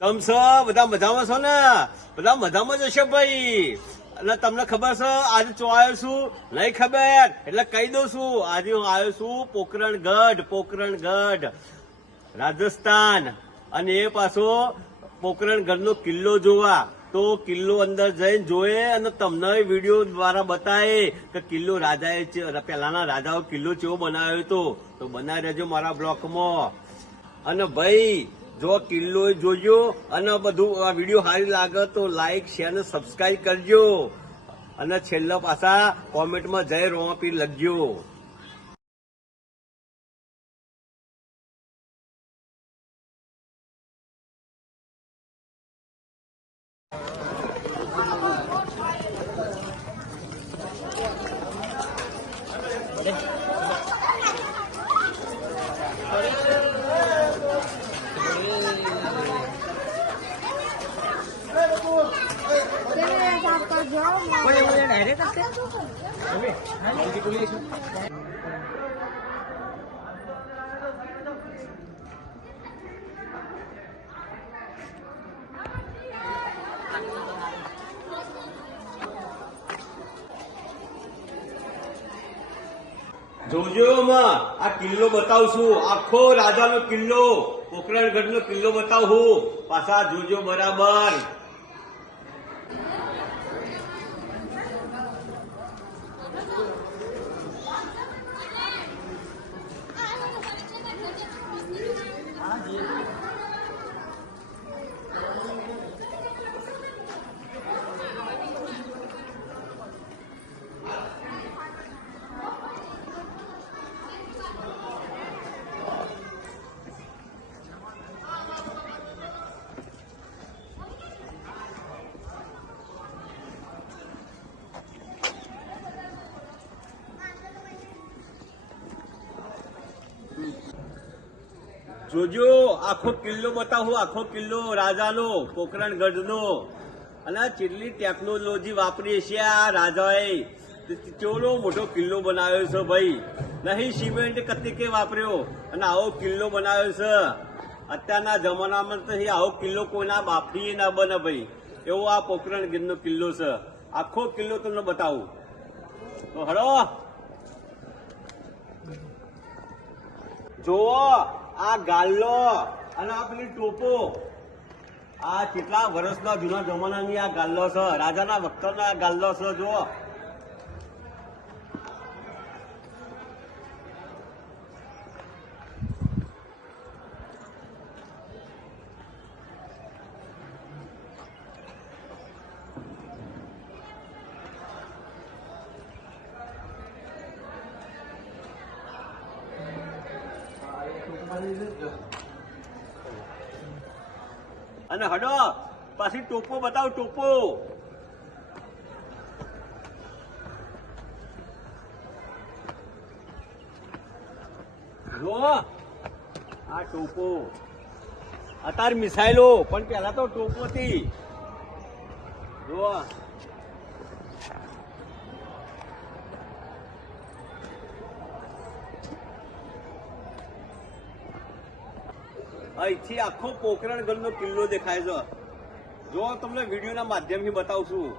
તમ છો બધા મજામાં છો ને? બધા મજામાં જ હશે ભાઈ. અને તમને ખબર છે આજે ચો આવ્યો છું? નહીં ખબર એટલે કહી દઉં છું. આજે હું આવ્યો છું પોકરણગઢ રાજસ્થાન. અને એ પાછો પોકરણગઢનો કિલ્લો જોવા. તો કિલ્લો અંદર જઈને જોયે અને તમને વિડીયો દ્વારા બતાવે કે કિલ્લો રાજાએ પહેલાના રાજાઓ કિલ્લો કેવો બનાવ્યો હતો. તો બનાવી રહેજો મારા બ્લોકમાં. અને ભાઈ જો કિલ્લો જોજો અને બધું આ વિડીયો સારી લાગે તો લાઈક શેર અને સબસ્ક્રાઈબ કરજો. અને છેલ્લા પાછા કોમેન્ટમાં જય રોમાપીર લખજો. જોજો આ કિલ્લો બતાવશું, આખો રાજાનો કિલ્લો, પોકરણગઢનો કિલ્લો બતાવું. પાછા જોજો બરાબર. જોજો આખો કિલ્લો બતાવું, આખો કિલ્લો રાજાનો પોકરણગઢનો. અને કેટલી ટેકનોલોજી વાપરી છે આ રાજાએ. કેવડો મોટો કિલ્લો બનાવ્યો છે ભાઈ. નહીં સિમેન્ટ કતિકે વાપર્યો અને આવો કિલ્લો બનાવ્યો છે. અત્યારના જમાનામાં તો આવો કિલ્લો કોઈના બાપડીએ ના બને ભાઈ. એવો આ પોકરણગઢનો કિલ્લો છે. આખો કિલ્લો તમને બતાવું તો હળો જોવો. આ ગાલ્લો અને આ પેલી ટોપો, આ કેટલા વર્ષના જૂના જમાનાની આ ગાલ્લો છે. રાજાના વખતનો આ ગાલ્લો છે. જુઓ અને હડો પાછી ટોપો બતાવો. ટોપો જો આ ટોપો. અત્યારે મિસાઈલો પણ પેલા તો ટોપો હતી. જો અહીંથી આખો પોકરણગઢનો કિલ્લો દેખાય છે. જો તમને વિડીયોના માધ્યમથી બતાવશું.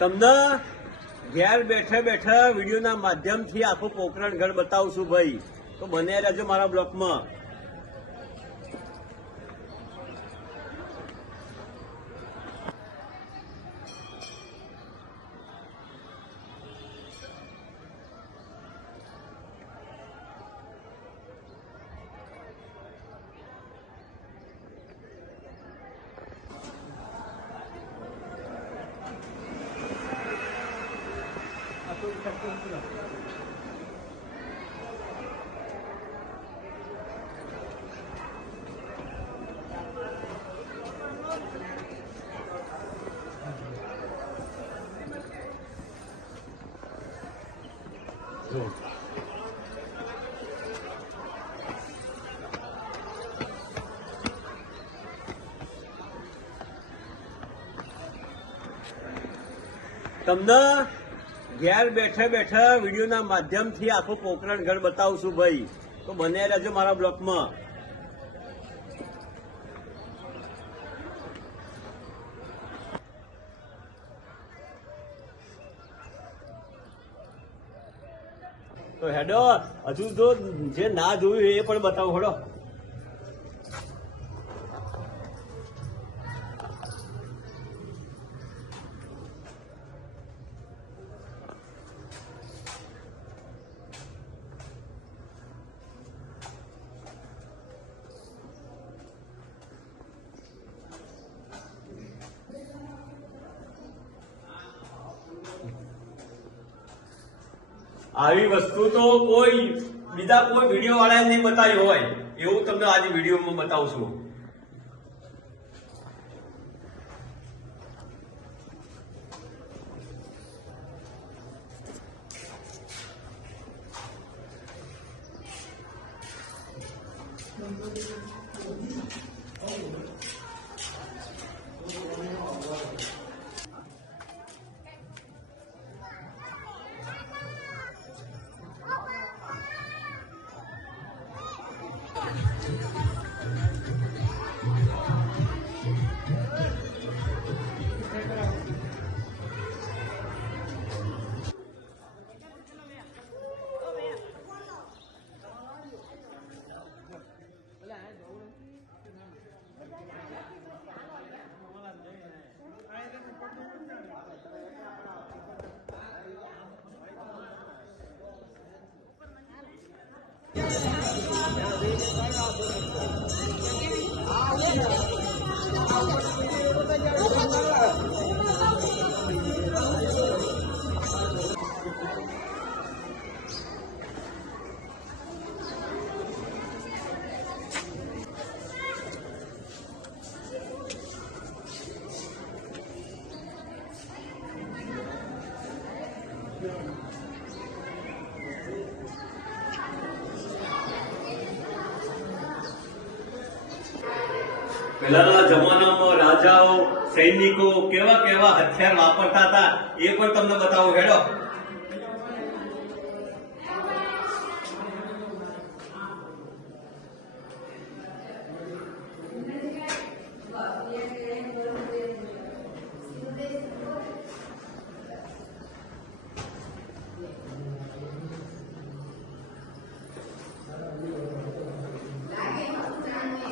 તમને ઘેર બેઠે બેઠા વિડીયોના માધ્યમથી આખું પોકરણગઢ બતાવું છું ભાઈ, તો બને રહેજો મારા બ્લોકમાં. તમને ઘેર બેઠે બેઠા વિડીયોના માધ્યમથી આખું પોકરણગઢ બતાવું છું ભાઈ, તો બને રહેજો મારા બ્લોકમાં. તો હેડો હજુ તો જે ના જોયું એ પણ બતાવો હેડો. આવી વસ્તુ તો કોઈ બીજા કોઈ વિડીયો વાળાએ નહીં બતાવી હોય એવું તમને આજે વિડીયોમાં બતાવું છું. પહેલાના જમાનામાં રાજાઓ સૈનિકો કેવા કેવા હથિયાર વાપરતા હતા એ પણ તમને બતાવું હેડો.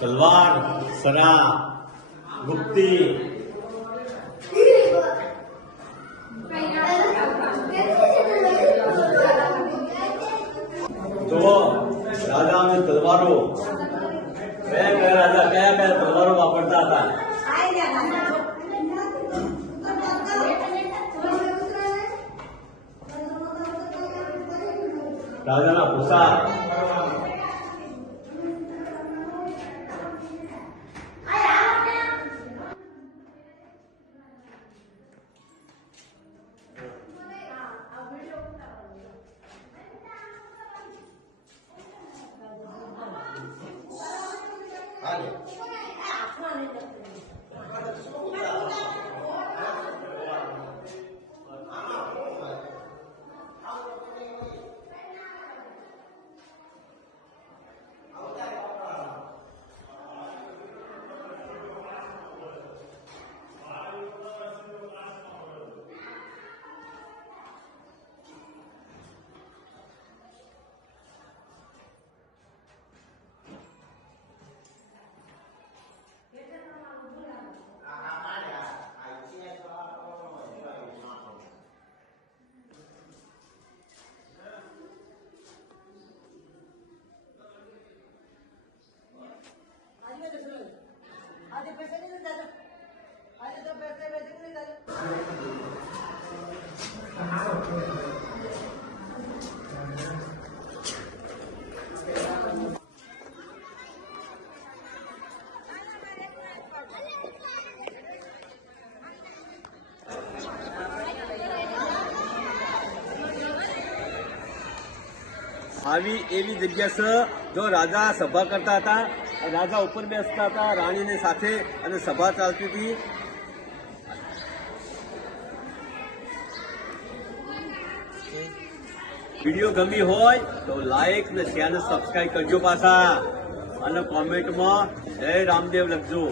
તલવાર, સરા, ગુપ્તી, જુઓ રાજાની તલવારો, કયા કયા રાજા કયા કયા તલવારો વાપરતા હતા. રાજાના પોશાક, આવી એવી જગ્યા છે જો રાજા સભા કરતા હતા, રાજા ઉપર બેસતા હતા રાણીને સાથે અને સભા ચાલતી હતી. વિડીયો ગમી હોય તો લાઈક ને શેર ને સબસ્ક્રાઈબ કરજો પાછા અને કોમેન્ટમાં જય રામદેવ લખજો.